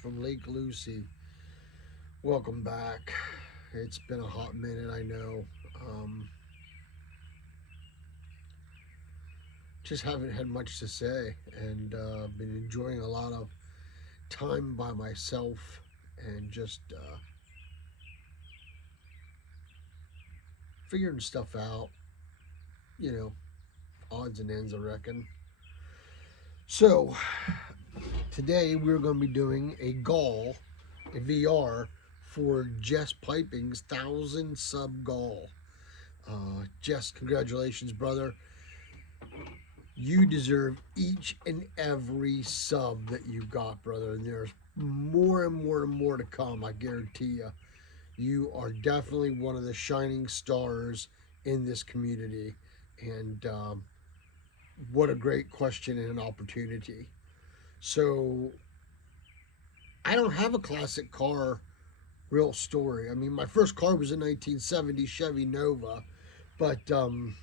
from Lake Lucy. Welcome back. It's been a hot minute, I know. Just haven't had much to say, and been enjoying a lot of time by myself and just figuring stuff out. You know, odds and ends, I reckon. So today we're going to be doing a gall, a VR for Jess Piping's 1,000 sub gall. Jess, congratulations, brother. You deserve each and every sub that you got, brother. And there's more and more and more to come, I guarantee you. You are definitely one of the shining stars in this community. And what a great question and an opportunity. So, I don't have a classic car real story. I mean, my first car was a 1970 Chevy Nova, but and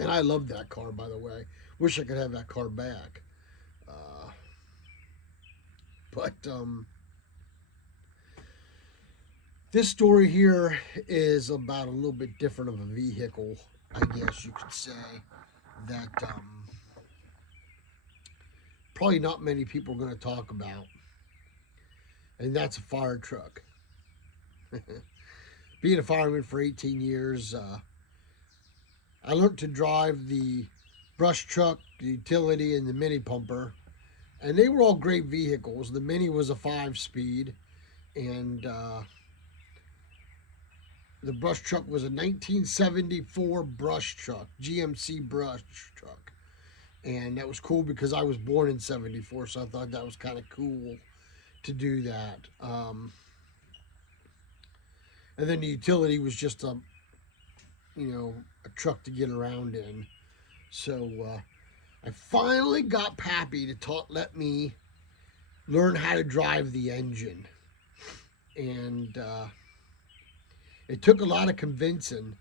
I loved that car, by the way. Wish I could have that car back. Uh, but this story here is about a little bit different of a vehicle, I guess you could say, that probably not many people are going to talk about, and that's a fire truck. Being a fireman for 18 years, I learned to drive the brush truck, the utility, and the mini pumper, and they were all great vehicles. The mini was a 5-speed, and the brush truck was a 1974 brush truck, GMC brush truck, and that was cool because I was born in '74, so I thought that was kind of cool to do that. And then the utility was just a truck to get around in. So I finally got Pappy to let me learn how to drive the engine. And it took a lot of convincing.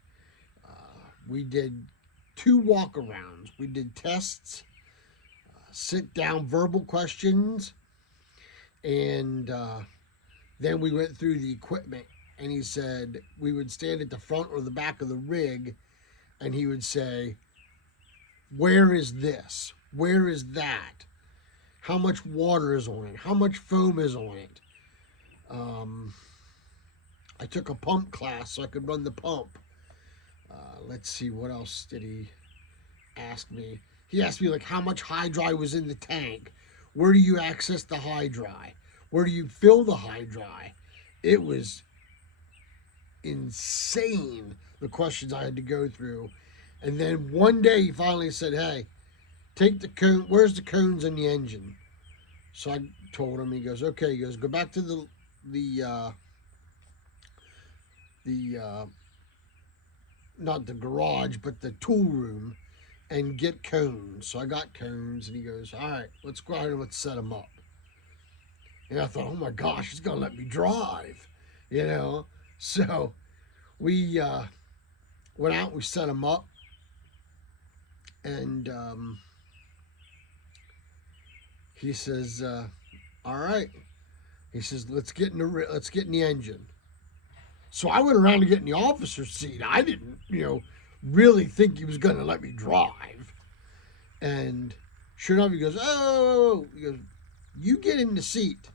We did 2 walk-arounds. We did tests, sit-down verbal questions, and then we went through the equipment. And he said we would stand at the front or the back of the rig, and he would say, where is this? Where is that? How much water is on it? How much foam is on it? I took a pump class so I could run the pump. Let's see, what else did he ask me? He asked me, like, how much hydri was in the tank? Where do you access the hydri? Where do you fill the hydri? It was insane, the questions I had to go through. And then one day he finally said, hey, take the cone, where's the cones in the engine? So I told him. He goes, okay. He goes, go back to the not the garage, but the tool room, and get cones. So I got cones, and he goes, all right, let's go out and let's set them up. And I thought, oh my gosh, he's gonna let me drive, So we went out, we set them up, and he says, all right. He says, let's get in the engine. So I went around to get in the officer's seat. I didn't, really think he was going to let me drive. And sure enough, he goes, oh, he goes, you get in the seat.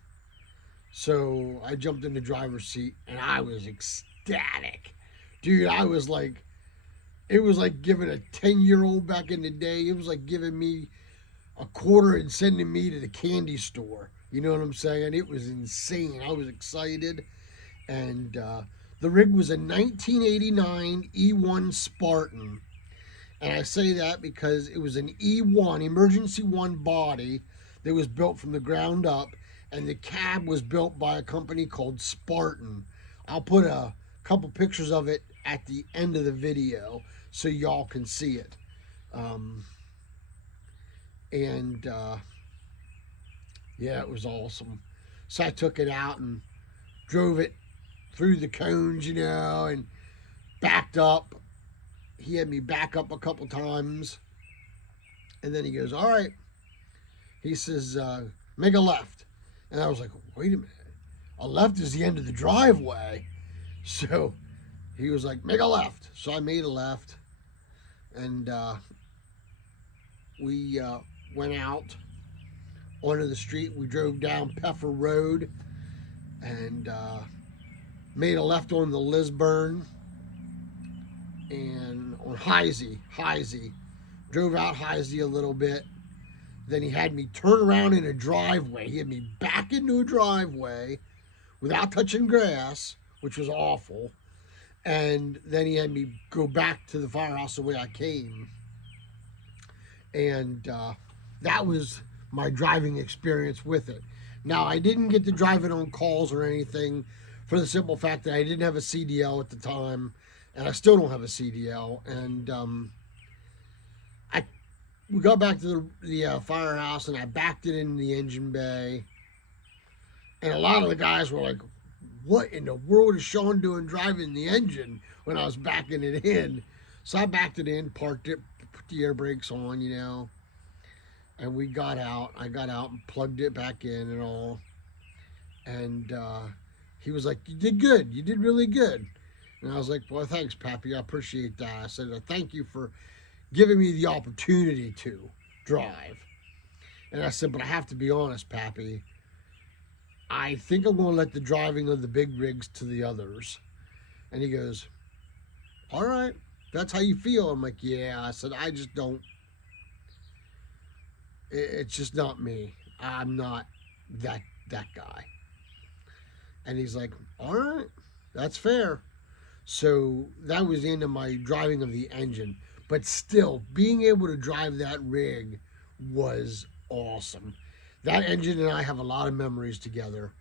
So I jumped in the driver's seat, and I was ecstatic. Dude, I was like, it was like giving a 10-year-old back in the day. It was like giving me a quarter and sending me to the candy store. You know what I'm saying? It was insane. I was excited. And the rig was a 1989 E1 Spartan. And I say that because it was an E1, emergency 1 body that was built from the ground up. And the cab was built by a company called Spartan. I'll put a couple pictures of it at the end of the video so y'all can see it. Yeah, it was awesome. So I took it out and drove it through the cones, and backed up. He had me back up a couple times. And then he goes, all right. He says, make a left. And I was like, wait a minute. A left is the end of the driveway. So he was like, make a left. So I made a left. And we went out onto the street. We drove down Peffer Road and made a left on the Lisburn and on Heisey. Drove out Heisey a little bit. Then he had me turn around in a driveway. He had me back into a driveway without touching grass, which was awful. And then he had me go back to the firehouse the way I came. And that was my driving experience with it. Now, I didn't get to drive it on calls or anything for the simple fact that I didn't have a CDL at the time, and I still don't have a CDL. And we got back to the firehouse, and I backed it in the engine bay. And a lot of the guys were like, what in the world is Sean doing driving the engine when I was backing it in? So I backed it in, parked it, put the air brakes on, and we got out. I got out and plugged it back in and all. And he was like, you did good. You did really good. And I was like, well, thanks, Pappy. I appreciate that. I said, thank you for giving me the opportunity to drive. And I said, but I have to be honest, Pappy. I think I'm going to let the driving of the big rigs to the others. And he goes, all right, that's how you feel. I'm like, yeah. I said, I just don't. It's just not me. I'm not that guy. And he's like, all right, that's fair. So that was the end of my driving of the engine. But still, being able to drive that rig was awesome. That engine and I have a lot of memories together.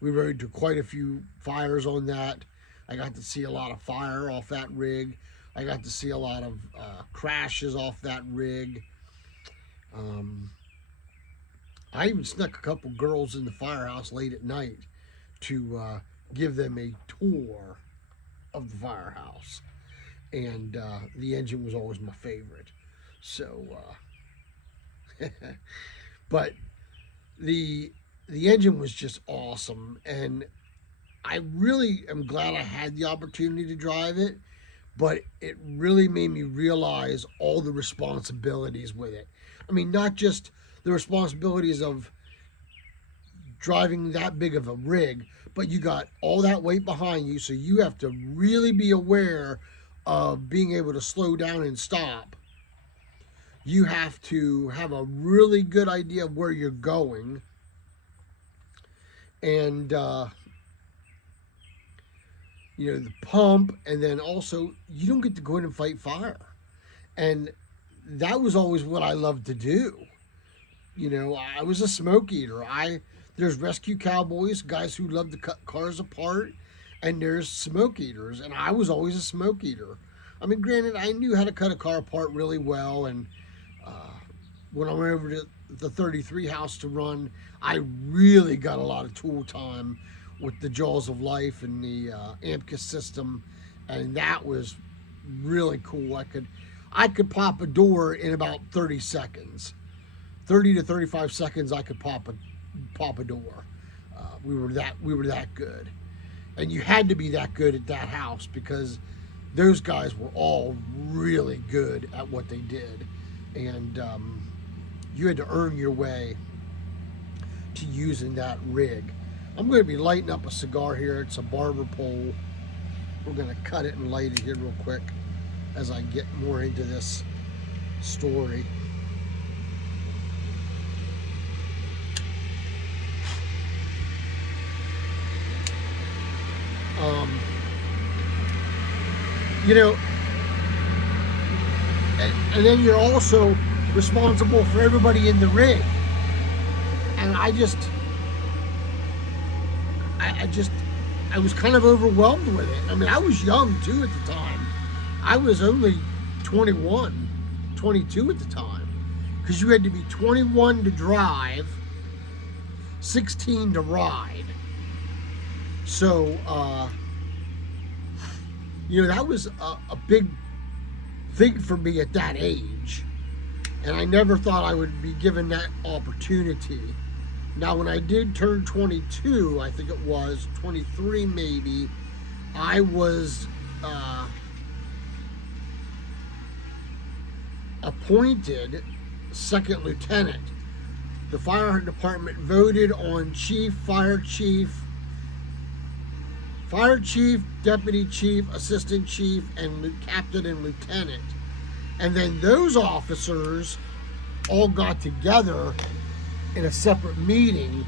We rode to quite a few fires on that. I got to see a lot of fire off that rig. I got to see a lot of crashes off that rig. I even snuck a couple girls in the firehouse late at night to give them a tour of the firehouse. And the engine was always my favorite. So, but the engine was just awesome. And I really am glad I had the opportunity to drive it. But it really made me realize all the responsibilities with it. I mean, not just the responsibilities of driving that big of a rig, but you got all that weight behind you, so you have to really be aware of being able to slow down and stop. You have to have a really good idea of where you're going. And, the pump, and then also you don't get to go in and fight fire. And that was always what I loved to do. I was a smoke eater. There's rescue cowboys, guys who love to cut cars apart, and there's smoke eaters, and I was always a smoke eater. I mean, granted, I knew how to cut a car apart really well, and when I went over to the 33 house to run, I really got a lot of tool time with the Jaws of Life and the Amcus system, and that was really cool. I could pop a door in about 30 seconds. 30 to 35 seconds I could pop a door. We were that good. And you had to be that good at that house because those guys were all really good at what they did. And you had to earn your way to using that rig. I'm going to be lighting up a cigar here. It's a barber pole. We're going to cut it and light it here real quick as I get more into this story. And then you're also responsible for everybody in the rig. And I was kind of overwhelmed with it. I mean, I was young too at the time. I was only 21, 22 at the time. Because you had to be 21 to drive, 16 to ride. So, that was a big thing for me at that age. And I never thought I would be given that opportunity Now, when I did turn 22, I think it was 23 maybe, I was appointed second lieutenant. The fire department voted on chief, fire chief, deputy chief, assistant chief, and captain and lieutenant. And then those officers all got together in a separate meeting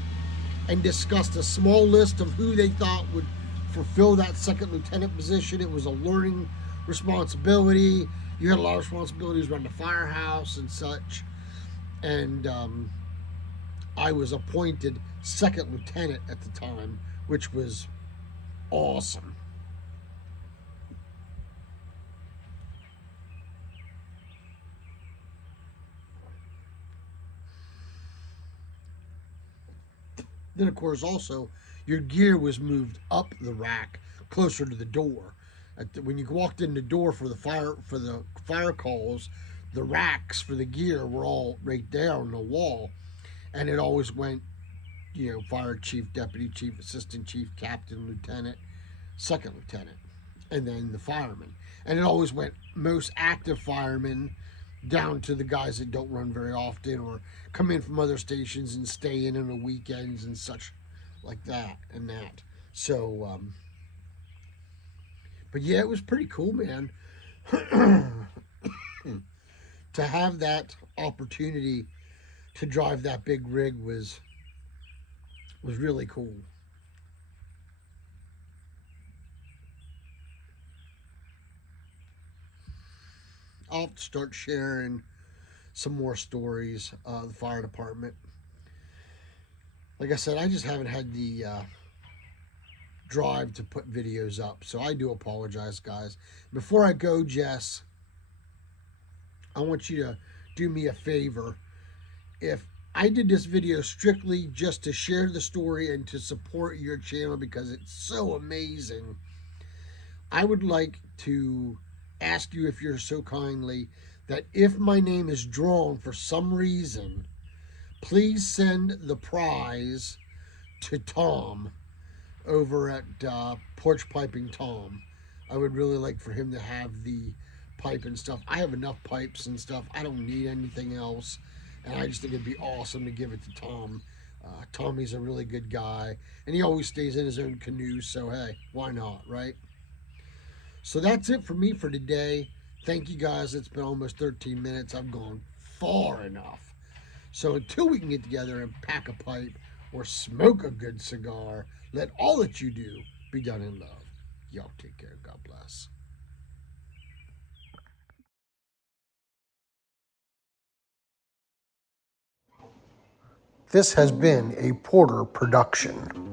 and discussed a small list of who they thought would fulfill that second lieutenant position. It was a learning responsibility. You had a lot of responsibilities around the firehouse and such. And I was appointed second lieutenant at the time, which was awesome. Then, of course, also your gear was moved up the rack closer to the door. When you walked in the door for the fire calls, the racks for the gear were all right there on the wall, and it always went, fire chief, deputy chief, assistant chief, captain, lieutenant, second lieutenant, and then the fireman. And it always went most active firemen down to the guys that don't run very often or come in from other stations and stay in on the weekends and such like that and that. So, but yeah, it was pretty cool, man. To have that opportunity to drive that big rig was really cool. I'll have to start sharing some more stories. The fire department. Like I said, I just haven't had the drive to put videos up, so I do apologize, guys. Before I go, Jess, I want you to do me a favor. If I did this video strictly just to share the story and to support your channel because it's so amazing, I would like to ask you, if you're so kindly, that if my name is drawn for some reason, please send the prize to Tom over at Porch Piping Tom. I would really like for him to have the pipe and stuff. I have enough pipes and stuff. I don't need anything else. And I just think it'd be awesome to give it to Tom. Tommy's a really good guy. And he always stays in his own canoe. So, hey, why not, right? So that's it for me for today. Thank you, guys. It's been almost 13 minutes. I've gone far enough. So until we can get together and pack a pipe or smoke a good cigar, let all that you do be done in love. Y'all take care. God bless. This has been a Porter production.